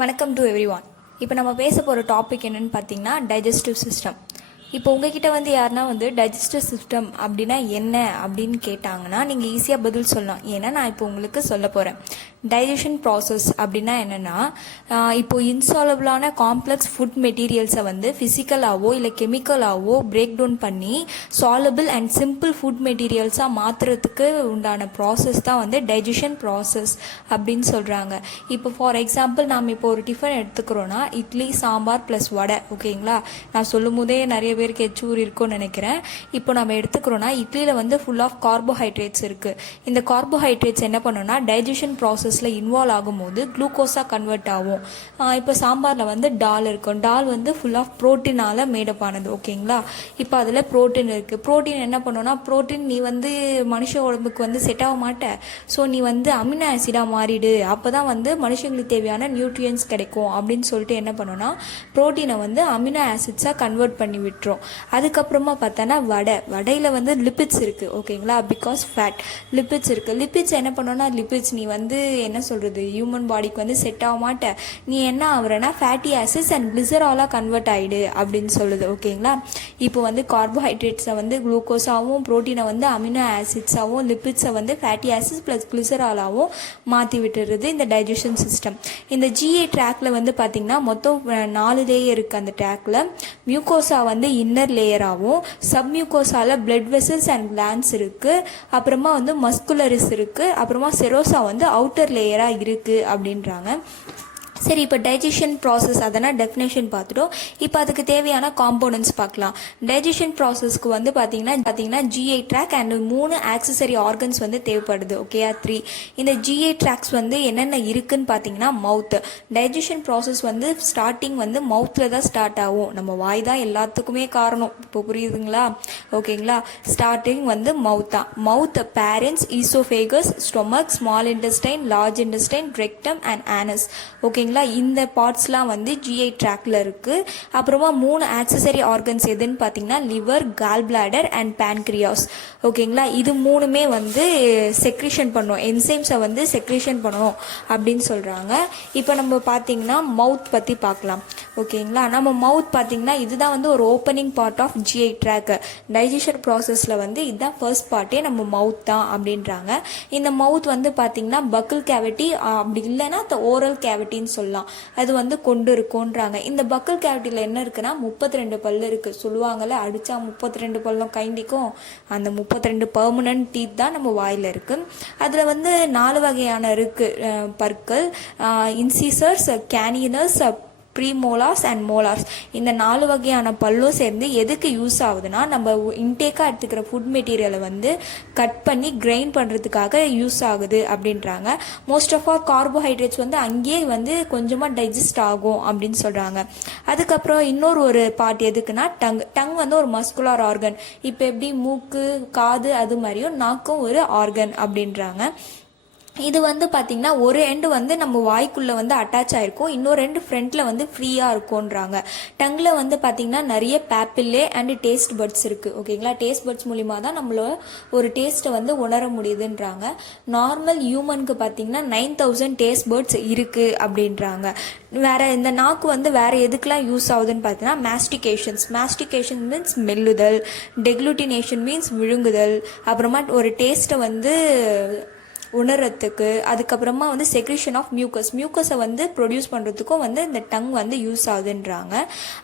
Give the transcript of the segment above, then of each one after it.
வணக்கம் to every one. இப்போ நம்ம பேச போகிற டாபிக் என்னென்னு பார்த்தீங்கன்னா டைஜஸ்டிவ் சிஸ்டம். இப்போ உங்ககிட்ட யாருன்னா டைஜஸ்டிவ் சிஸ்டம் அப்படின்னா என்ன அப்படின்னு கேட்டாங்கன்னா நீங்கள் ஈஸியாக பதில் சொல்லலாம். ஏன்னா நான் இப்போ உங்களுக்கு சொல்ல போகிறேன். டைஜஷன் ப்ராசஸ் அப்படின்னா என்னென்னா, இப்போ இன்சாலபிளான காம்ப்ளெக்ஸ் ஃபுட் மெட்டீரியல்ஸை ஃபிசிக்கலாகவோ இல்லை கெமிக்கலாகவோ பிரேக் டவுன் பண்ணி சாலபிள் அண்ட் சிம்பிள் ஃபுட் மெட்டீரியல்ஸாக மாற்றுறதுக்கு உண்டான ப்ராசஸ் தான் டைஜஷன் ப்ராசஸ் அப்படின்னு சொல்கிறாங்க. இப்போ ஃபார் எக்ஸாம்பிள் நாம் இப்போ ஒரு டிஃபன் எடுத்துக்கிறோன்னா இட்லி சாம்பார் ப்ளஸ் வடை. ஓகேங்களா, நான் சொல்லும் போதே நிறைய பேருக்கு எச்சூர் இருக்கும்னு நினைக்கிறேன். இப்போ நம்ம எடுத்துக்கிறோன்னா இட்லியில் ஃபுல் ஆஃப் கார்போஹைட்ரேட்ஸ் இருக்குது. இந்த கார்போஹைட்ரேட்ஸ் என்ன பண்ணோன்னா டைஜஷன் ப்ராசஸில் இன்வால்வ் ஆகும்போது குளுக்கோஸாக கன்வெர்ட் ஆகும். இப்போ சாம்பாரில் டால் இருக்கும். டால் ஃபுல் ஆஃப் ப்ரோட்டீனால் மேடப் ஆனது. ஓகேங்களா, இப்போ அதில் ப்ரோட்டீன் இருக்குது. ப்ரோட்டீன் என்ன பண்ணோன்னா, ப்ரோட்டீன் நீ மனுஷ உடம்புக்கு செட் ஆக மாட்ட. ஸோ நீ அமினோ ஆசிடாக மாறிடு, அப்போ தான் மனுஷங்களுக்கு தேவையான நியூட்ரியன்ஸ் கிடைக்கும் அப்படின்னு சொல்லிட்டு என்ன பண்ணோன்னா ப்ரோட்டீனை அமினோ ஆசிட்ஸாக கன்வெர்ட் பண்ணி விட்டுரும். அதுக்கப்புறமா பார்த்தோன்னா வடையில் லிப்பிட்ஸ் இருக்குது. ஓகேங்களா, பிகாஸ் ஃபேட் லிப்பிட்ஸ் இருக்குது. லிப்பிட்ஸ் என்ன பண்ணோன்னா, லிப்பிட்ஸ் நீ என்ன சொல்கிறது, ஹியூமன் பாடிக்கு செட் ஆக மாட்டேன், நீ என்ன ஆகுறனா ஃபேட்டி ஆசிட்ஸ் அண்ட் கிளிசராலாக கன்வெர்ட் ஆகிடு அப்படின்னு சொல்லுது. ஓகேங்களா, இப்போ கார்போஹைட்ரேட்ஸை குளுக்கோஸாகவும் ப்ரோட்டீனை அமினோ ஆசிட்ஸாகவும் லிப்பிட்ஸை ஃபேட்டி ஆசிட்ஸ் ப்ளஸ் கிளிசராலாகவும் மாற்றி விட்டுறது இந்த டைஜஷன் சிஸ்டம். இந்த ஜிஏ ட்ராக்ல பார்த்தீங்கன்னா மொத்தம் 4 லேயர் இருக்குது. அந்த ட்ராக்ல மியூக்கோசா இன்னர் லேயராகவும், சப் மியூக்கோசால பிளட் வெசல்ஸ் அண்ட் கிளான்ஸ் இருக்குது, அப்புறமா மஸ்குலரிஸ் இருக்குது, அப்புறமா செரோசா அவுட்டர் லேயராக இருக்குது அப்படின்றாங்க. சரி, இப்போ டைஜஷன் ப்ராசஸ் அதனால் டெஃபினேஷன் பார்த்துட்டோம். இப்போ அதுக்கு தேவையான காம்போனன்ட்ஸ் பார்க்கலாம். டைஜஷன் ப்ராசஸ்க்கு பார்த்தீங்கன்னா GI tract and 3 accessory organs தேவைப்படுது. ஓகேயா, 3. இந்த ஜிஐ ட்ராக்ஸ் என்னென்ன இருக்குன்னு பார்த்தீங்கன்னா மவுத். டைஜஷன் ப்ராசஸ் ஸ்டார்டிங் மவுத்தில் தான் ஸ்டார்ட் ஆகும். நம்ம வாய் தான் எல்லாத்துக்குமே காரணம். இப்போ புரியுதுங்களா? ஓகேங்களா, ஸ்டார்டிங் மவுத் தான். Mouth, pharynx, oesophagus, stomach, small intestine, large intestine, rectum and anus. ஓகேங்களா, இந்த பார்ட்ஸ்லாம் ஜிஐ ட்ராக்ல இருக்கு. அப்புறமா 3 ஆக்சசரி ஆர்கன்ஸ் எதுன்னு பார்த்தீங்கன்னா liver, gall bladder and pancreas. ஓகேங்களா, இது 3மே செக்ரீஷன் பண்ணும், என்சைம்ஸை செக்ரீஷன் பண்ணும் அப்படின்னு சொல்கிறாங்க. இப்போ நம்ம பார்த்தீங்கன்னா மவுத் பற்றி பார்க்கலாம். ஓகேங்களா, நம்ம மவுத் பார்த்தீங்கன்னா இதுதான் ஒரு opening part of GI tract. Digestion ப்ராசஸில் இதுதான் ஃபர்ஸ்ட் பார்ட்டே நம்ம மவுத் தான் அப்படின்றாங்க. இந்த மவுத் பார்த்தீங்கன்னா பக்கிள் கேவிட்டி அப்படி இல்லைன்னா ஓரல் கேவிட்டின்னு சொல்லலாம், அது கொண்டு இருக்கும்ன்றாங்க. இந்த பக்கிள் கேவிட்டியில் என்ன இருக்குன்னா 32 பல்லு இருக்குது. சொல்லுவாங்கள்ல, அடித்தா 32 பல்லும் கைண்டிக்கும். அந்த 32 பெர்மனன்ட் டீத் தான் நம்ம வாயில் இருக்குது. அதில் 4 வகையான இருக்குது பற்கள்: இன்சிசர்ஸ், கேனினஸ், ப்ரீமோலார்ஸ் அண்ட் மோலார்ஸ். இந்த 4 வகையான பல்லும் சேர்ந்து எதுக்கு யூஸ் ஆகுதுன்னா, நம்ம இன்டேக்காக எடுத்துக்கிற ஃபுட் மெட்டீரியலை கட் பண்ணி கிரைண்ட் பண்ணுறதுக்காக யூஸ் ஆகுது அப்படின்றாங்க. மோஸ்ட் ஆஃப் ஆல் கார்போஹைட்ரேட்ஸ் அங்கேயே கொஞ்சமாக டைஜஸ்ட் ஆகும் அப்படின்னு சொல்கிறாங்க. அதுக்கப்புறம் ஒரு பார்ட் எதுக்குன்னா டங் ஒரு மஸ்குலர் ஆர்கன். இப்போ எப்படி மூக்கு, காது அது மாதிரியும் நாக்கும் ஒரு ஆர்கன் அப்படின்றாங்க. இது பார்த்தீங்கன்னா ஒரு எண்டு நம்ம வாய்க்குள்ளே அட்டாச் ஆகிருக்கும், இன்னொரு எண்டு ஃப்ரண்ட்டில் ஃப்ரீயாக இருக்கும்ன்றாங்க. டங்கில் பார்த்தீங்கன்னா நிறைய பேப்பில்லே அண்ட் டேஸ்ட் பட்ஸ் இருக்குது. ஓகேங்களா, டேஸ்ட் பட்ஸ் மூலிமா தான் நம்மளோட ஒரு டேஸ்ட்டை உணர முடியுதுன்றாங்க. நார்மல் ஹியூமனுக்கு பார்த்தீங்கன்னா 9000 டேஸ்ட் பட்ஸ் இருக்குது அப்படின்றாங்க. வேறு இந்த நாக்கு வேறு எதுக்கெலாம் யூஸ் ஆகுதுன்னு பார்த்தீங்கன்னா மாஸ்டிகேஷன் மீன்ஸ் மெல்லுதல், டெக்லூட்டினேஷன் மீன்ஸ் விழுங்குதல், அப்புறமா ஒரு டேஸ்ட்டை உணர்றதுக்கு, அதுக்கப்புறமா செக்ரீஷன் ஆஃப் மியூக்கஸை ப்ரொடியூஸ் பண்ணுறதுக்கும் இந்த டங் யூஸ் ஆகுதுன்றாங்க.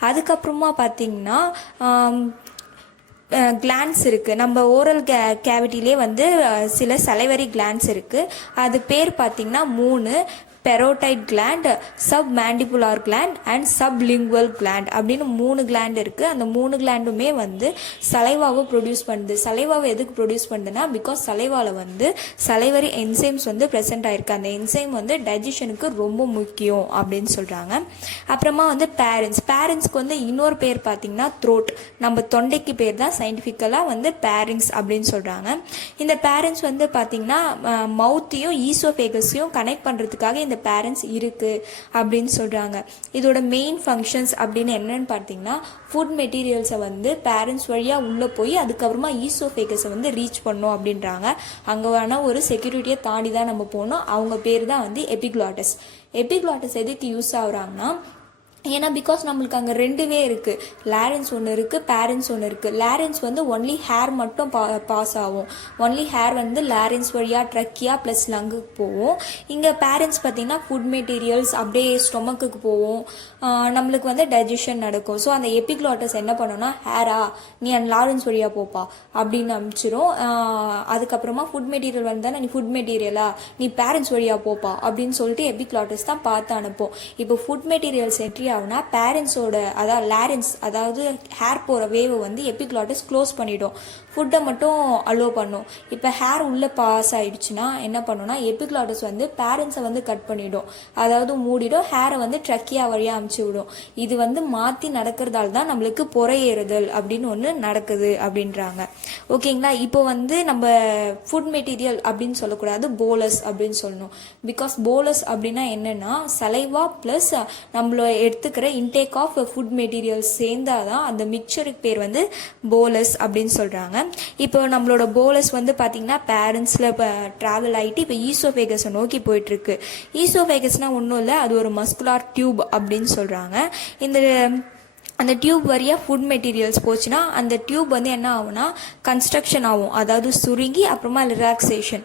அதுக்கப்புறமா பார்த்தீங்கன்னா கிளான்ஸ் இருக்குது. நம்ம ஓரல் கேவிட்டிலே சில சலைவரி கிளான்ஸ் இருக்குது. அது பேர் பார்த்தீங்கன்னா 3: parotid gland, submandibular gland and sublingual gland அப்படின்னு 3 கிளாண்ட் இருக்குது. அந்த 3 கிளாண்டுமே சலைவாவை ப்ரொடியூஸ் பண்ணுது. சலைவாவை எதுக்கு ப்ரொடியூஸ் பண்ணுதுன்னா, பிகாஸ் சலைவாவில் சலைவரி என்சைம்ஸ் ப்ரெசென்ட் ஆயிருக்கு. அந்த என்சைம் டைஜஷனுக்கு ரொம்ப முக்கியம் அப்படின்னு சொல்கிறாங்க. அப்புறமா பேரண்ட்ஸ்க்கு இன்னொரு பேர் பார்த்தீங்கன்னா த்ரோட். நம்ம தொண்டைக்கு பேர் தான் சயின்டிஃபிக்கலாக பேரிங்ஸ் அப்படின்னு சொல்கிறாங்க. இந்த பேரண்ட்ஸ் பார்த்தீங்கன்னா மவுத்தையும் ஈசோஃபேகஸையும் கனெக்ட் பண்ணுறதுக்காக இந்த இந்த பேரண்ட்ஸ் இருக்குது அப்படின்னு சொல்கிறாங்க. இதோட மெயின் ஃபங்க்ஷன்ஸ் அப்படின்னு என்னன்னு பார்த்தீங்கன்னா ஃபுட் மெட்டீரியல்ஸை வந்து பேரண்ட்ஸ் வழியாக உள்ளே போய் அதுக்கப்புறமா ஈசோஃபேகஸை வந்து ரீச் பண்ணும் அப்படின்றாங்க. அங்கே வேணால் ஒரு செக்யூரிட்டியை தாண்டி தான் நம்ம போகணும். அவங்க பேர் தான் வந்து எபிக்ளாட்டஸ். எபிக்ளாட்டஸ் எதுக்கு யூஸ் ஆகுறாங்கன்னா, ஏன்னா பிகாஸ் நம்மளுக்கு அங்கே ரெண்டுவே இருக்குது. லாரன்ஸ் ஒன்று இருக்குது, பேரண்ட்ஸ் ஒன்று இருக்குது. லாரன்ஸ் வந்து ஒன்லி ஹேர் மட்டும் பாஸ் ஆகும். ஒன்லி ஹேர் வந்து லாரன்ஸ் வழியாக ட்ரக்கியா ப்ளஸ் லங்குக்கு போகும். இங்கே பேரண்ட்ஸ் பார்த்திங்கன்னா ஃபுட் மெட்டீரியல்ஸ் அப்படியே ஸ்டொமக்குக்கு போகும். நம்மளுக்கு வந்து டைஜஷன் நடக்கும். ஸோ அந்த எபிக்ளாட்டஸ் என்ன பண்ணோன்னா, ஹேரா நீ அந்த லாரன்ஸ் வழியாக போப்பா அப்படின்னு அனுப்பிச்சிரும். அதுக்கப்புறமா ஃபுட் மெட்டீரியல் வந்தால் நீ ஃபுட் மெட்டீரியலா நீ பேரண்ட்ஸ் வழியாக போப்பா அப்படின்னு சொல்லிட்டு எபிக்ளாட்டஸ் தான் பார்த்து அனுப்போம். இப்போ ஃபுட் மெட்டீரியல்ஸ் என்ட்ரி ஆகுனா பேரண்ட்ஸோட அதாவது லாரன்ஸ் அதாவது ஹேர் போகிற வேவை வந்து எபிக்ளாட்டஸ் க்ளோஸ் பண்ணிடும். ஃபுட்டை மட்டும் அலோவ் பண்ணும். இப்போ ஹேர் உள்ளே பாஸ் ஆகிடுச்சுன்னா என்ன பண்ணுன்னா எபிக்ளாட்டஸ் வந்து பேரண்ட்ஸை வந்து கட் பண்ணிவிடும், அதாவது மூடிடும். ஹேரை வந்து ட்ரக்கியா வழியாக அமுச்சு விடும். இது வந்து மாற்றி நடக்கிறதால தான் நம்மளுக்கு பொறையேறுதல் அப்படின்னு ஒன்று நடக்குது அப்படின்றாங்க. ஓகேங்களா. இப்போ வந்து நம்ம ஃபுட் மெட்டீரியல் அப்படின்னு சொல்லக்கூடாது, போலஸ் அப்படின்னு சொல்லணும். பிகாஸ் போலஸ் அப்படின்னா என்னென்னா சலைவா ப்ளஸ் நம்மள எடுத்துக்கிற இன்டேக் ஆஃப் ஃபுட் மெட்டீரியல்ஸ் சேர்ந்தாதான் அந்த மிக்சருக்கு பேர் வந்து போலஸ் அப்படின்னு சொல்கிறாங்க. இப்போ நம்மளோட போலஸ் வந்து பார்த்தீங்கன்னா பேரண்ட்ஸில் இப்போ ட்ராவல் ஆகிட்டு இப்போ ஈசோஃபேகஸை நோக்கி போயிட்டுருக்கு. ஈசோஃபேகஸ்னால் ஒன்றும் இல்லை, அது ஒரு மஸ்குலார் டியூப் அப்படின்னு சொல்கிறாங்க. அந்த டியூப் வழியாக ஃபுட் மெட்டீரியல்ஸ் போச்சுன்னா அந்த டியூப் வந்து என்ன ஆகும்னா கன்ஸ்ட்ரக்ஷன் ஆகும், அதாவது சுருங்கி அப்புறமா ரிலாக்ஸேஷன்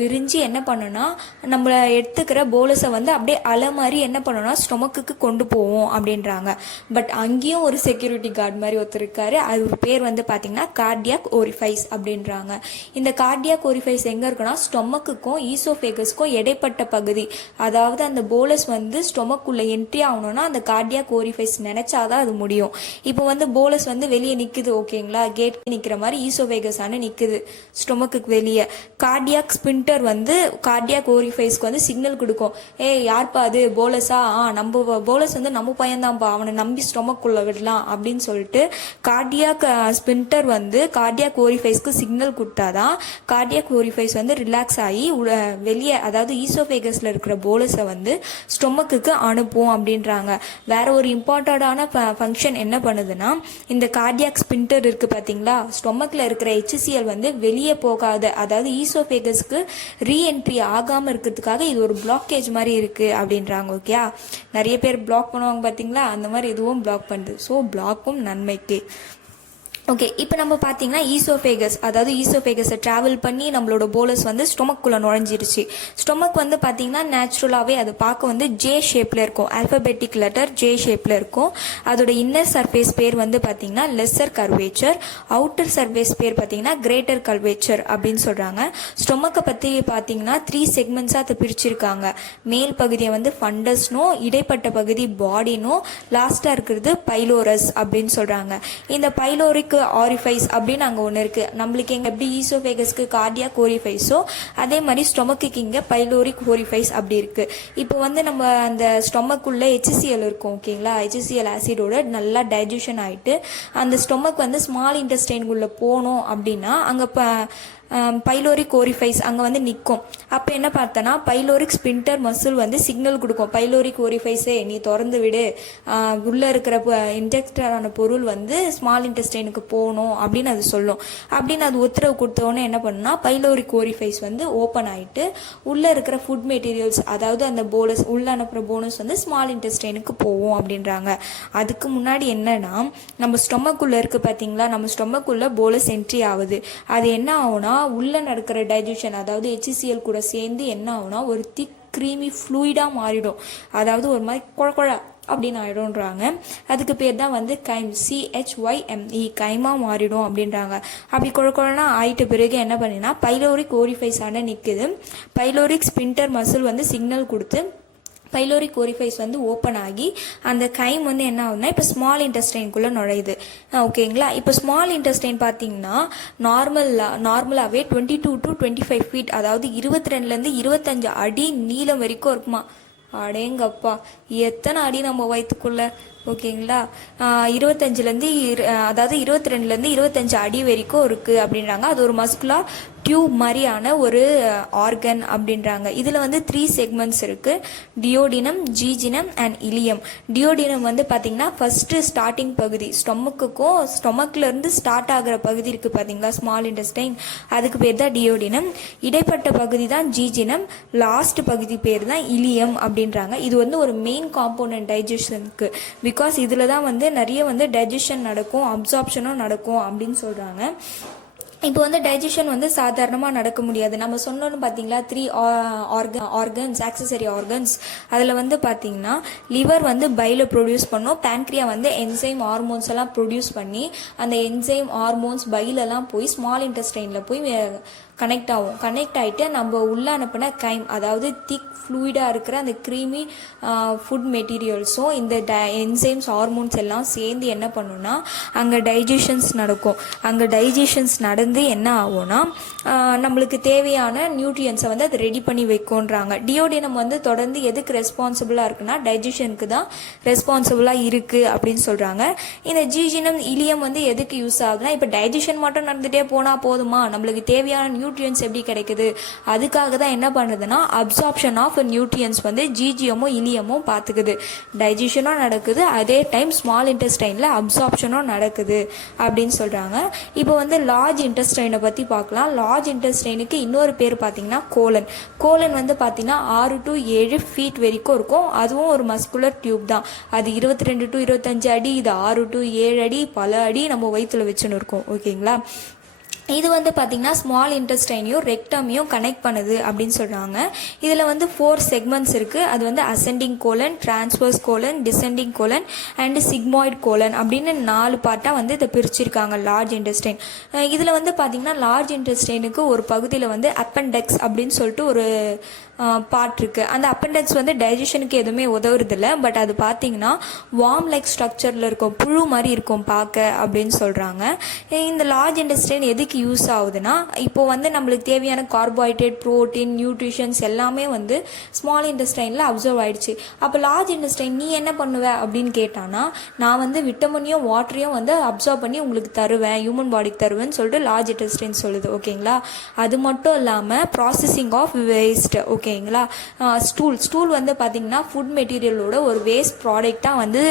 விரிஞ்சு என்ன பண்ணுன்னா நம்மளை எடுத்துக்கிற போலஸை வந்து அப்படியே அலை மாதிரி என்ன பண்ணோன்னா ஸ்டொமக்குக்கு கொண்டு போவோம் அப்படின்றாங்க. பட் அங்கேயும் ஒரு செக்யூரிட்டி கார்டு மாதிரி ஒருத்தர் இருக்காரு. அது பேர் வந்து பார்த்தீங்கன்னா கார்டியாக் ஓரிஃபைஸ் அப்படின்றாங்க. இந்த கார்டியாக் ஓரிஃபைஸ் எங்கே இருக்குன்னா ஸ்டொமக்குக்கும் ஈசோஃபேகஸ்க்கும் இடைப்பட்ட பகுதி. அதாவது அந்த போலஸ் வந்து ஸ்டொமக்குள்ளே என்ட்ரி ஆகணும்னா அந்த கார்டியாக் ஓரிஃபைஸ் நினைச்சாதான் அது முடியும். இப்போ வந்து போலஸ் வந்து வெளியே நிற்குது, ஓகேங்களா, கேட் நிற்கிற மாதிரி ஈசோஃபேகஸ் நிற்குது ஸ்டொமக்குக்கு வெளியே. கார்டியாக் ஸ்பின்டர் வந்து கார்டியாக் ஓரிஃபைஸ்க்கு வந்து சிக்னல் கொடுக்கும், யார்ப்பா அது போலஸா, நம்ம போலஸ் வந்து நம்ம பையன்தான்ப்பா, அவனை நம்பி ஸ்டொமக்குள்ள விடலாம் அப்படின்னு சொல்லிட்டு கார்டியாக் ஸ்பின்டர் வந்து கார்டியாக் ஓரிஃபைஸ்க்கு சிக்னல் கொடுத்தாதான் கார்டியாக் ஓரிஃபைஸ் வந்து ரிலாக்ஸ் ஆகி வெளியே அதாவது ஈசோஃபேகஸ்ல இருக்கிற போலஸை வந்து ஸ்டொமக்குக்கு அனுப்பும் அப்படின்றாங்க. வேற ஒரு இம்பார்ட்டண்டான ஃபங்க்ஷன் என்ன பண்ணுதுன்னா, இந்த கார்டியாக் ஸ்பின்டர் இருக்கு பார்த்தீங்களா, ஸ்டொமக்கில் இருக்கிற HCl வந்து வெளியே போகாத அதாவது ஈசோஃபேகஸ்க்கு ரீஎன்ட்ரி ஆகாமல் இருக்கிறதுக்காக இது ஒரு பிளாக்கேஜ் மாதிரி இருக்குது அப்படின்றாங்க. ஓகே, நிறைய பேர் பிளாக் பண்ணுவாங்க பார்த்தீங்களா, அந்த மாதிரி இதுவும் பிளாக் பண்ணுது. ஸோ பிளாக்கும் நன்மைக்கு. ஓகே, இப்போ நம்ம பார்த்தீங்கன்னா ஈசோஃபேகஸ் அதாவது ஈசோஃபேகஸை ட்ராவல் பண்ணி நம்மளோட போலஸ் வந்து ஸ்டொமக்குள்ளே நுழைஞ்சிருச்சு. ஸ்டொமக் வந்து பார்த்தீங்கன்னா நேச்சுரலாகவே அது பார்க்க வந்து ஜே ஷேப்பில் இருக்கும், ஆல்ஃபபெட்டிக் லெட்டர் ஜே ஷேப்பில் இருக்கும். அதோட இன்னர் சர்ஃபேஸ் பேர் வந்து பார்த்தீங்கன்னா லெஸ்ஸர் கர்வேச்சர், அவுட்டர் சர்ஃபேஸ் பேர் பார்த்தீங்கன்னா கிரேட்டர் கர்வேச்சர் அப்படின்னு சொல்கிறாங்க. ஸ்டொமக்கை பற்றி பார்த்தீங்கன்னா 3 செக்மெண்ட்ஸாக அதை பிரிச்சிருக்காங்க. மேல் பகுதியை வந்து ஃபண்டஸ்னும், இடைப்பட்ட பகுதி பாடினும், லாஸ்ட்டாக இருக்கிறது பைலோரஸ் அப்படின்னு சொல்கிறாங்க. இந்த பைலோரிக் ஆரிஃபைஸ் அப்படின்னு அங்கே ஒன்று இருக்குது. நம்மளுக்கு எங்கே எப்படி ஈசோஃபேகஸ்க்கு கார்டியாக் ஓரிஃபைஸோ அதே மாதிரி ஸ்டொமக்குக்கு இங்கே பைலோரிக் ஓரிஃபைஸ் அப்படி இருக்குது. இப்போ வந்து நம்ம அந்த ஸ்டொமக்குள்ளே HCl இருக்கும், ஓகேங்களா, HCl ஆசிடோட நல்லா டைஜஷன் ஆகிட்டு அந்த ஸ்டொமக் வந்து ஸ்மால் இன்டெஸ்டைனுக்குள்ளே போனோம் அப்படின்னா அங்கே பைலோரிக் ஓரிஃபைஸ் அங்கே வந்து நிற்கும். அப்போ என்ன பார்த்தோன்னா பைலோரிக் ஸ்பின்டர் மசில் வந்து சிக்னல் கொடுக்கும், பைலோரிக் ஓரிஃபைஸே நீ திறந்து விடு, உள்ளே இருக்கிற இன்ஜெக்டரான பொருள் வந்து ஸ்மால் இன்டெஸ்டைனுக்கு போகணும் அப்படின்னு அது சொல்லும். அப்படின்னு அது உத்தரவு கொடுத்தோன்னே என்ன பண்ணுன்னா பைலோரிக் ஓரிஃபைஸ் வந்து ஓப்பன் ஆகிட்டு உள்ளே இருக்கிற ஃபுட் மெட்டீரியல்ஸ் அதாவது அந்த போலஸ் உள்ளே அனுப்புகிற போனஸ் வந்து ஸ்மால் இன்டெஸ்டைனுக்கு போகும் அப்படின்றாங்க. அதுக்கு முன்னாடி என்னன்னா நம்ம ஸ்டொமக்குள்ளே இருக்குது பார்த்தீங்களா, நம்ம ஸ்டொமக்குள்ளே போலஸ் என்ட்ரி ஆகுது. அது என்ன ஆகும்னா உள்ள நடக்கிற டைஜஷன் அதாவது HCl கூட சேர்ந்து என்ன ஆகும்னா ஒரு திக் க்ரீமி ஃப்ளூயிடாக மாறிடும், அதாவது ஒரு மாதிரி குழ அப்படின்னு ஆயிடும்ன்றாங்க. அதுக்கு பேர் தான் வந்து கைம், CHYME, கைமா மாறிடும் அப்படின்றாங்க. அப்படி குழனா ஆயிட்ட பிறகு என்ன பண்ணினா பைலோரிக் ஓரிஃபைஸ் நிற்குது. பைலோரிக் ஸ்பின்டர் மசில் வந்து சிக்னல் கொடுத்து பைலோரிக் ஓரிஃபைஸ் வந்து ஓப்பன் ஆகி அந்த கைம் வந்து என்ன ஆகுதுன்னா இப்போ ஸ்மால் இன்டெஸ்டைனுக்குள்ளே நுழையுது, ஓகேங்களா. இப்போ ஸ்மால் இன்டெஸ்டைன் பார்த்தீங்கன்னா நார்மலாகவே 22 to 25 ஃபீட் அதாவது 22லேருந்து 25 அடி நீளம் வரைக்கும் இருக்குமா. அடேங்கப்பா, எத்தனை அடி நம்ம வயிற்றுக்குள்ள ஓகேங்களா. 25லேருந்து அதாவது 22லேருந்து 25 அடி வரைக்கும் இருக்குது அப்படின்றாங்க. அது ஒரு மஸ்குலர் டியூப் மாதிரியான ஒரு ஆர்கன் அப்படின்றாங்க. இதில் வந்து 3 செக்மெண்ட்ஸ் இருக்குது: டியோடினம், ஜீஜினம் அண்ட் இலியம். டியோடினம் வந்து பார்த்திங்கன்னா ஃபஸ்ட்டு ஸ்டார்டிங் பகுதி, ஸ்டொமக்லேருந்து ஸ்டார்ட் ஆகிற பகுதி இருக்குது பார்த்தீங்களா, ஸ்மால் இன்டெஸ்டைன், அதுக்கு பேர் தான் டியோடினம். இடைப்பட்ட பகுதி தான் ஜீஜினம், லாஸ்ட் பகுதி பேர் தான் இலியம் அப்படின்றாங்க. இது வந்து ஒரு மெயின் காம்போனன்ட் டைஜஷனுக்கு. பிகாஸ் இதில் தான் வந்து நிறைய வந்து டைஜஷன் நடக்கும், அப்சார்ப்ஷனும் நடக்கும் அப்படின்னு சொல்கிறாங்க. இப்போ வந்து டைஜஷன் வந்து சாதாரணமாக நடக்க முடியாது. நம்ம சொன்னோன்னு பார்த்தீங்களா 3 ஆர்கன்ஸ், ஆக்சசரி ஆர்கன்ஸ். அதில் வந்து பார்த்தீங்கன்னா லிவர் வந்து பைல ப்ரொடியூஸ் பண்ணும், பேன்க்ரியா வந்து என்சைம் ஹார்மோன்ஸ் எல்லாம் ப்ரொடியூஸ் பண்ணி அந்த என்சைம் ஹார்மோன்ஸ் பைலெல்லாம் போய் ஸ்மால் இன்டெஸ்டைனில் போய் கனெக்ட் ஆகும். கனெக்ட் ஆகிட்டு நம்ம உள்ள அனுப்பின கைம், அதாவது திக் ஃப்ளூயிடாக இருக்கிற அந்த க்ரீமி ஃபுட் மெட்டீரியல்ஸும் இந்த என்சைம்ஸ் ஹார்மோன்ஸ் எல்லாம் சேர்ந்து என்ன பண்ணுன்னா அங்கே டைஜஷன்ஸ் நடக்கும். அங்கே டைஜஷன்ஸ் நடந்து என்ன ஆகும்னா நம்மளுக்கு தேவையான நியூட்ரியன்ஸை வந்து அதை ரெடி பண்ணி வைக்கோன்றாங்க. டியோடினம் வந்து தொடர்ந்து எதுக்கு ரெஸ்பான்சிபிளாக இருக்குன்னா டைஜஷனுக்கு தான் ரெஸ்பான்சிபிளாக இருக்குது அப்படின்னு சொல்கிறாங்க. இந்த ஜீஜினம், இலியம் வந்து எதுக்கு யூஸ் ஆகுதுன்னா இப்போ டைஜஷன் மட்டும் நடந்துகிட்டே போனால் போதுமா, நம்மளுக்கு தேவையான நியூட்ரியன்ஸ் எப்படி கிடைக்குது, அதுக்காக தான் என்ன பண்ணுதுன்னா அப்சார்ப்ஷன் ஆஃப் நியூட்ரியன்ஸ் வந்து ஜிஜிஎமும் இலியமும் பார்த்துக்குது. டைஜஷனும் நடக்குது, அதே டைம் ஸ்மால் இன்டெஸ்டைனில் அப்சார்ப்ஷனும் நடக்குது அப்படின்னு சொல்கிறாங்க. இப்போ வந்து லார்ஜ் இன்டெஸ்டைனை பற்றி பார்க்கலாம். லார்ஜ் இன்டெஸ்டைனுக்கு இன்னொரு பேர் பார்த்தீங்கன்னா கோலன். கோலன் வந்து பார்த்தீங்கன்னா 6 to 7 ஃபீட் வரைக்கும் இருக்கும். அதுவும் ஒரு மஸ்குலர் டியூப் தான். அது 22 to 25 அடி, இது 6 to 7 அடி, பல அடி நம்ம வயிற்றுல வச்சுன்னு இருக்கோம். ஓகேங்களா. இது வந்து பார்த்திங்கன்னா ஸ்மால் இன்டெஸ்டைனையும் ரெக்டமையும் கனெக்ட் பண்ணுது அப்படின்னு சொல்கிறாங்க. இதில் வந்து 4 செக்மெண்ட்ஸ் இருக்குது. அது வந்து ascending colon, transverse colon, descending colon and sigmoid colon அப்படின்னு 4 பார்ட்டாக வந்து இதை பிரிச்சிருக்காங்க லார்ஜ் இன்டெஸ்டைன். இதில் வந்து பார்த்திங்கன்னா லார்ஜ் இன்டெஸ்டைனுக்கு ஒரு பகுதியில் வந்து அப்பெண்டெக்ஸ் அப்படின்னு சொல்லிட்டு ஒரு பார்ட் இருக்குது. அந்த அப்பெண்டெக்ஸ் வந்து டைஜஷனுக்கு எதுவுமே உதவுறதில்ல. பட் அது பார்த்தீங்கன்னா வார்ம் லைக் ஸ்ட்ரக்சரில் இருக்கும், புழு மாதிரி இருக்கும் பார்க்க அப்படின்னு சொல்கிறாங்க. இந்த லார்ஜ் இன்டெஸ்டைன் எதுக்கு யூஸ் ஆகுதுன்னா இப்போ வந்து நம்மளுக்கு தேவையான கார்போஹைட்ரேட், ப்ரோட்டீன், நியூட்ரிஷன்ஸ் எல்லாமே வந்து ஸ்மால் இன்டெஸ்டைனில் அப்சர்வ் ஆயிடுச்சு. அப்போ லார்ஜ் இன்டெஸ்டைன் நீ என்ன பண்ணுவ அப்படின்னு கேட்டானா, நான் வந்து விட்டமினையும் வாட்டரையும் வந்து அப்சர்வ் பண்ணி உங்களுக்கு தருவேன், ஹியூமன் பாடிக்கு தருவேன்னு சொல்லிட்டு லார்ஜ் இன்டெஸ்டைன் சொல்லுது. ஓகேங்களா. அது மட்டும் இல்லாமல் ப்ராசஸிங் ஆஃப் வேஸ்ட். ஓகேங்களா. ஸ்டூல் வந்து பார்த்தீங்கன்னா ஃபுட் மெட்டீரியலோட ஒரு வேஸ்ட் ப்ராடக்டாக வந்து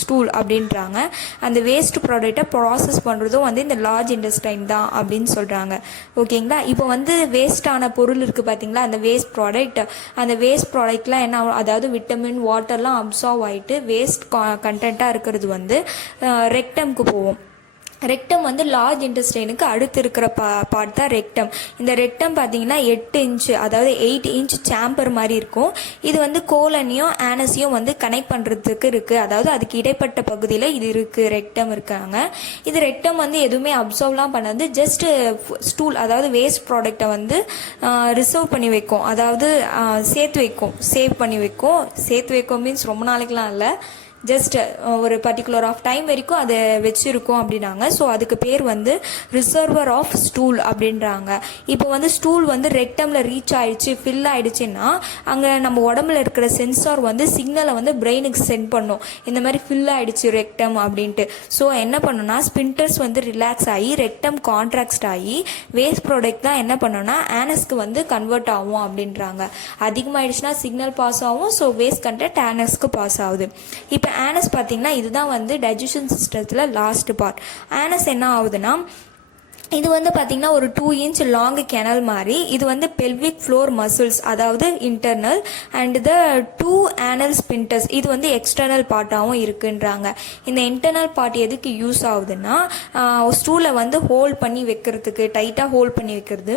ஸ்டூல் அப்படின்றாங்க. அந்த வேஸ்ட் ப்ராடக்டை ப்ராசஸ் பண்ணுறதும் வந்து இந்த லார்ஜ் இன்டெஸ்டைன் தான் அப்படின்னு சொல்கிறாங்க. ஓகேங்களா. இப்போ வந்து வேஸ்டான பொருள் இருக்குது பார்த்தீங்களா, அந்த வேஸ்ட் ப்ராடக்ட்லாம் என்ன ஆகும், அதாவது விட்டமின், வாட்டர்லாம் அப்சார்வ் ஆகிட்டு வேஸ்ட் கண்டென்ட்டாக இருக்கிறது வந்து ரெக்டம்க்கு போகும். ரெக்டம் வந்து லார்ஜ் இன்டெஸ்டைனுக்கு அடுத்து இருக்கிற பார்ட் தான் ரெக்டம். இந்த ரெக்டம் பார்த்தீங்கன்னா 8 இன்ச்சு, அதாவது 8 இன்ச் சாம்பர் மாதிரி இருக்கும். இது வந்து கோலனையும் ஆனஸையும் வந்து கனெக்ட் பண்ணுறதுக்கு இருக்குது. அதாவது அதுக்கு இடைப்பட்ட பகுதியில் இது இருக்குது, ரெக்டம் இருக்காங்க. இது ரெக்டம் வந்து எதுவுமே அப்சர்வ்லாம் பண்ணாது, ஜஸ்ட் ஸ்டூல் அதாவது வேஸ்ட் ப்ராடக்டை வந்து ரிசர்வ் பண்ணி வைக்கும், அதாவது சேவ் பண்ணி வைக்கும் மீன்ஸ் ரொம்ப நாளைக்கெலாம் இல்லை, ஜஸ்ட் ஒரு பர்டிகுலர் ஆஃப் டைம் வரைக்கும் அதை வச்சுருக்கோம் அப்படின்னாங்க. ஸோ அதுக்கு பேர் வந்து ரிசர்வர் ஆஃப் ஸ்டூல் அப்படின்றாங்க. இப்போ வந்து ஸ்டூல் வந்து ரெக்டமில் ரீச் ஆகிடுச்சு, ஃபில் ஆகிடுச்சுன்னா அங்கே நம்ம உடம்புல இருக்கிற சென்சார் வந்து சிக்னலை வந்து பிரெயினுக்கு சென்ட் பண்ணும், இந்த மாதிரி ஃபில் ஆகிடுச்சு ரெக்டம் அப்படின்ட்டு. ஸோ என்ன பண்ணுன்னா ஸ்பின்டர்ஸ் வந்து ரிலாக்ஸ் ஆகி ரெக்டம் கான்ட்ராக்ட் ஆகி வேஸ்ட் ப்ராடக்ட் தான் என்ன பண்ணோன்னா ஆனஸ்க்கு வந்து கன்வெர்ட் ஆகும் அப்படின்றாங்க. அதிகமாகிடுச்சுன்னா சிக்னல் பாஸ் ஆகும், ஸோ வேஸ்ட் கண்டென்ட் ஆனஸ்க்கு பாஸ் ஆகுது. இப்போ ஆனஸ் பார்த்தீங்கன்னா இதுதான் வந்து டைஜஷன் சிஸ்டத்தில் லாஸ்ட் பார்ட். ஆனஸ் என்ன ஆகுதுன்னா இது வந்து பார்த்தீங்கன்னா ஒரு 2 இன்ச் லாங் கெனல் மாதிரி. இது வந்து பெல்விக் ஃப்ளோர் மசில்ஸ், அதாவது இன்டர்னல், அண்ட் த 2 ஆனல் ஸ்பின்டர்ஸ் இது வந்து எக்ஸ்டர்னல் பார்ட்டாகவும் இருக்குன்றாங்க. இந்த இன்டர்னல் பார்ட் எதுக்கு யூஸ் ஆகுதுன்னா ஸ்டூலை வந்து ஹோல்ட் பண்ணி வைக்கிறதுக்கு, டைட்டாக ஹோல்ட் பண்ணி வைக்கிறது.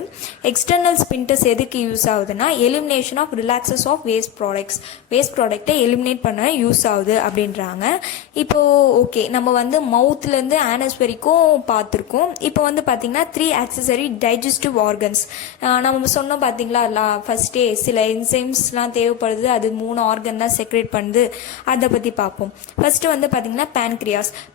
எக்ஸ்டர்னல் ஸ்பின்டர்ஸ் எதுக்கு யூஸ் ஆகுதுன்னா elimination of relaxes of waste ப்ராடக்ட்டை எலிமினேட் பண்ண யூஸ் ஆகுது அப்படின்றாங்க. இப்போது ஓகே, நம்ம வந்து மவுத்லேருந்து ஆனஸ் வரைக்கும் பார்த்துருக்கோம். இப்போ வந்து பார்த்தீங்கன்னா பார்த்தீங்கன்னா 3 ஆக்சசரி டைஜஸ்டிவ் ஆர்கன்ஸ். நம்ம சொன்னோம் பார்த்தீங்களா ஃபர்ஸ்டே சில என்சைம்ஸ்லாம் தேவைப்படுது, அது 3 ஆர்கன் தான் செக்ரேட் பண்ணுது. அதை பற்றி பார்ப்போம். ஃபர்ஸ்ட் வந்து பார்த்தீங்கன்னா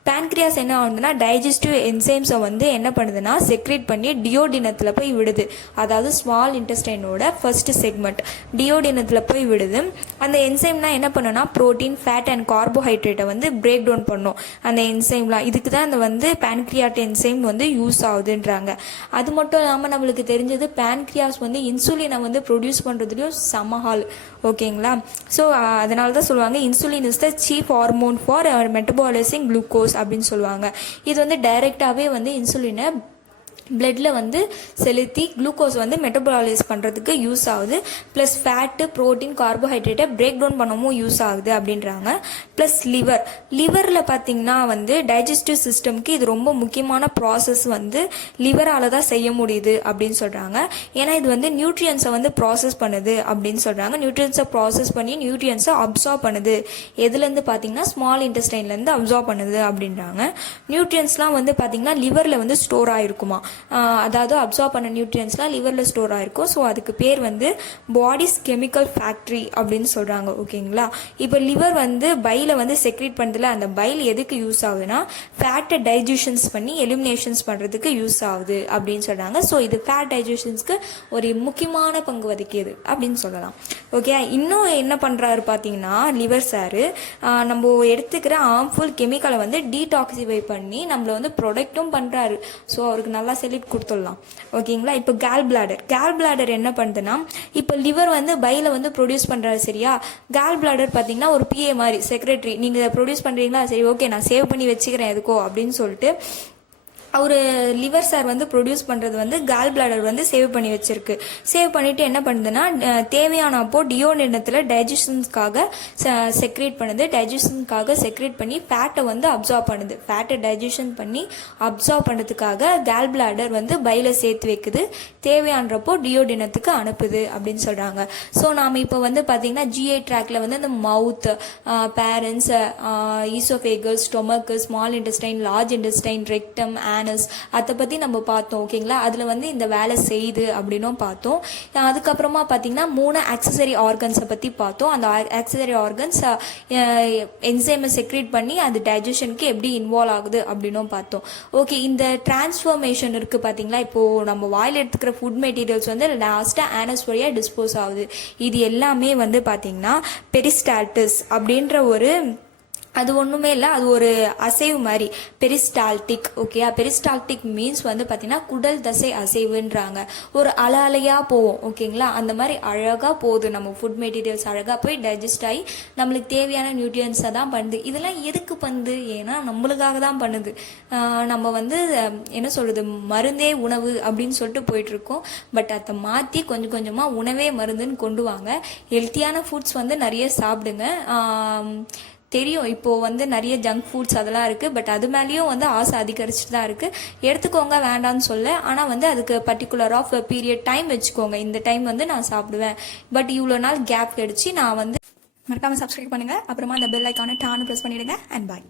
பேன்க்ரியாஸ் என்ன ஆகுதுன்னா டைஜஸ்டிவ் என்சைம்ஸை வந்து என்ன பண்ணுதுன்னா செக்ரேட் பண்ணி டியோடினத்தில் போய் விடுது. அதாவது ஸ்மால் இன்டெஸ்டைனோட ஃபர்ஸ்ட் செக்மெண்ட் டியோடினத்தில் போய் விடுது. அந்த என்சைம்னா என்ன பண்ணுன்னா புரோட்டீன், ஃபேட் அண்ட் கார்போஹைட்ரேட்டை வந்து பிரேக் டவுன் பண்ணும் அந்த என்சைம்லாம். இதுக்கு தான் அந்த வந்து பேன்க்ரியாட் என்சைம் வந்து யூஸ் ஆகுதுன்றாங்க. அது மட்டும் இல்லாமல் நம்மளுக்கு தெரிஞ்சது பேன்க்ரியாஸ் வந்து இன்சுலினை வந்து ப்ரொடியூஸ் பண்ணுறதுலையும் சமஹால். ஓகேங்களா? ஸோ அதனால தான் சொல்லுவாங்க insulin is the chief hormone for metabolising glucose அப்படின்னு சொல்லுவாங்க. இது வந்து டைரெக்டாகவே வந்து இன்சுலினை பிளட்ல வந்து செலுத்தி குளுக்கோஸ் வந்து மெட்டபாலைஸ் பண்ணுறதுக்கு யூஸ் ஆகுது. ப்ளஸ் ஃபேட்டு, ப்ரோட்டீன், கார்போஹைட்ரேட்டை பிரேக் டவுன் பண்ணவும் யூஸ் ஆகுது அப்படின்றாங்க. ப்ளஸ் லிவரில் பார்த்தீங்கன்னா வந்து டைஜஸ்டிவ் சிஸ்டம்க்கு இது ரொம்ப முக்கியமான ப்ராசஸ் வந்து லிவரால் தான் செய்ய முடியுது அப்படின்னு சொல்கிறாங்க. ஏன்னா இது வந்து நியூட்ரியன்ஸை வந்து ப்ராசஸ் பண்ணுது அப்படின்னு சொல்கிறாங்க. நியூட்ரியன்ஸை ப்ராசஸ் பண்ணி நியூட்ரியன்ஸை அப்சார்ப் பண்ணுது. எதுலேருந்து பார்த்தீங்கன்னா ஸ்மால் இன்டெஸ்டைன்லேருந்து அப்சார்ப் பண்ணுது அப்படின்றாங்க. நியூட்ரியன்ஸ்லாம் வந்து பார்த்தீங்கன்னா லிவரில் வந்து ஸ்டோர் ஆகிருக்குமா. அதாவது அப்சார்ப் பண்ண நியூட்ரியன்ஸ்லாம் லிவரில் ஸ்டோர் ஆகிருக்கும். ஸோ அதுக்கு பேர் வந்து பாடிஸ் கெமிக்கல் ஃபேக்ட்ரி அப்படின்னு சொல்கிறாங்க. ஓகேங்களா? இப்போ லிவர் வந்து பைலை வந்து செக்ரேட் பண்ணுறதுல அந்த பைல் எதுக்கு யூஸ் ஆகுதுன்னா ஃபேட்டை டைஜஷன்ஸ் பண்ணி எலிமினேஷன்ஸ் பண்ணுறதுக்கு யூஸ் ஆகுது அப்படின்னு சொல்கிறாங்க. ஸோ இது ஃபேட் டைஜஷன்ஸ்க்கு ஒரு முக்கியமான பங்கு வகிக்குது அப்படின்னு சொல்லலாம். ஓகே, இன்னும் என்ன பண்ணுறாரு பார்த்தீங்கன்னா லிவர் சாரு நம்ம எடுத்துக்கிற ஹார்ம்ஃபுல் கெமிக்கலை வந்து டீடாக்சிஃபை பண்ணி நம்மளை வந்து ப்ரொடக்டும் பண்ணுறாரு. ஸோ அவருக்கு நல்லா செலிட் கொடுத்துடலாம். ஓகேங்களா? இப்போ கேல் பிளாடர் என்ன பண்ணுதுன்னா இப்போ லிவர் வந்து பைல வந்து ப்ரொடியூஸ் பண்ணுறாரு. சரியா? கேல் பிளாடர் பார்த்தீங்கன்னா ஒரு பிஏ மாதிரி செக்ரட்டரி. நீங்கள் ப்ரொடியூஸ் பண்ணுறீங்களா? சரி, ஓகே, நான் சேவ் பண்ணி வச்சுக்கிறேன் எதுக்கோ அப்படின்னு சொல்லிட்டு அவர் லிவர் சார் வந்து ப்ரொடியூஸ் பண்ணுறது வந்து கேல் பிளாடர் வந்து சேவ் பண்ணி வச்சிருக்கு. சேவ் பண்ணிவிட்டு என்ன பண்ணுதுன்னா தேவையான அப்போ டியோடினத்தில் டைஜஷன்ஸ்க்காக செக்ரேட் பண்ணுது. டைஜஷனுக்காக செக்ரேட் பண்ணி ஃபேட்டை வந்து அப்சார்ப் பண்ணுது. ஃபேட்டை டைஜஷன் பண்ணி அப்சார்ப் பண்ணுறதுக்காக கேல் பிளாடர் வந்து பைல சேர்த்து வைக்குது. தேவையானப்போ டியோடினத்துக்கு அனுப்புது அப்படின்னு சொல்கிறாங்க. ஸோ நாம் இப்போ வந்து பார்த்திங்கன்னா ஜிஐ ட்ராக்ல வந்து அந்த mouth, pharynx, oesophagus, stomach, small intestine, large intestine, rectum, அதை பற்றி நம்ம பார்த்தோம். ஓகேங்களா? அதில் வந்து இந்த வேலை செய்யுது அப்படின்னும் பார்த்தோம். அதுக்கப்புறமா பார்த்தீங்கன்னா 3 ஆக்சசரி ஆர்கன்ஸை பற்றி பார்த்தோம். அந்த ஆக்சசரி ஆர்கன்ஸ் என்சைமை செக்ரேட் பண்ணி அது டைஜஷனுக்கு எப்படி இன்வால்வ் ஆகுது அப்படின்னும் பார்த்தோம். ஓகே, இந்த டிரான்ஸ்ஃபர்மேஷன் இருக்குது பார்த்தீங்களா? இப்போது நம்ம வாயில் எடுத்துக்கிற ஃபுட் மெட்டீரியல்ஸ் வந்து லாஸ்ட்டாக ஆனஸ் வழியாக டிஸ்போஸ் ஆகுது. இது எல்லாமே வந்து பார்த்தீங்கன்னா பெரிஸ்டால்டிஸ் அப்படின்ற ஒரு அது ஒன்றுமே இல்லை, அது ஒரு அசைவு மாதிரி பெரிஸ்டால்டிக். ஓகே, பெரிஸ்டால்டிக் மீன்ஸ் வந்து பார்த்தீங்கன்னா குடல் தசை அசைவுன்றாங்க. ஒரு அலையாக போவோம். ஓகேங்களா? அந்த மாதிரி அழகாக போகுது. நம்ம ஃபுட் மெட்டீரியல்ஸ் அழகாக போய் டைஜஸ்ட் ஆகி நம்மளுக்கு தேவையான நியூட்ரியன்ஸை தான் பண்ணுது. இதெல்லாம் எதுக்கு பண்ணுது? ஏன்னா நம்மளுக்காக தான் பண்ணுது. நம்ம வந்து என்ன சொல்கிறது, மருந்தே உணவு அப்படின்னு சொல்லிட்டு போயிட்டுருக்கோம். பட் அதை மாற்றி கொஞ்சம் கொஞ்சமாக உணவே மருந்துன்னு கொண்டு வாங்க. ஹெல்த்தியான ஃபுட்ஸ் வந்து நிறைய சாப்பிடுங்க. தெரியும் இப்போது வந்து நிறைய ஜங்க் ஃபுட்ஸ் அதெல்லாம் இருக்குது. பட் அது மேலேயும் வந்து ஆசை அதிகரிச்சுட்டு தான் இருக்குது. எடுத்துக்கோங்க, வேண்டான்னு சொல்ல. ஆனால் வந்து அதுக்கு பர்டிகுலர் ஆஃப் பீரியட் டைம் வச்சுக்கோங்க. இந்த டைம் வந்து நான் சாப்பிடுவேன், பட் இவ்வளோ நாள் கேப் கிடைச்சி நான் வந்து மறக்காமல் சப்ஸ்கிரைப் பண்ணுங்கள். அப்புறமா அந்த பெல் ஐக்கானை டான்னு ப்ரெஸ் பண்ணிவிடுங்க. அண்ட் பாய்.